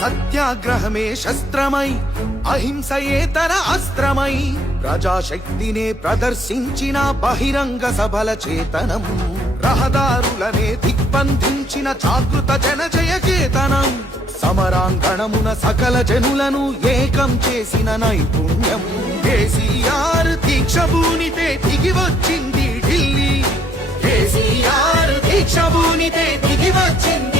సత్యాగ్రహమే శస్త్రమై అహింసయేతర అస్త్రమై ప్రజాశక్తినే ప్రదర్శించిన బహిరంగ సభల చేతనం రహదారులనే దిగ్బంధించిన జాగృత జనజయ చేతనం సమరాంగణమున సకల జనులను ఏకం చేసిన నైపుణ్యం కేసీఆర్ దీక్షభూనితే దిగి వచ్చింది ఢిల్లీ కేసీఆర్ దీక్షభూనితే దిగి వచ్చింది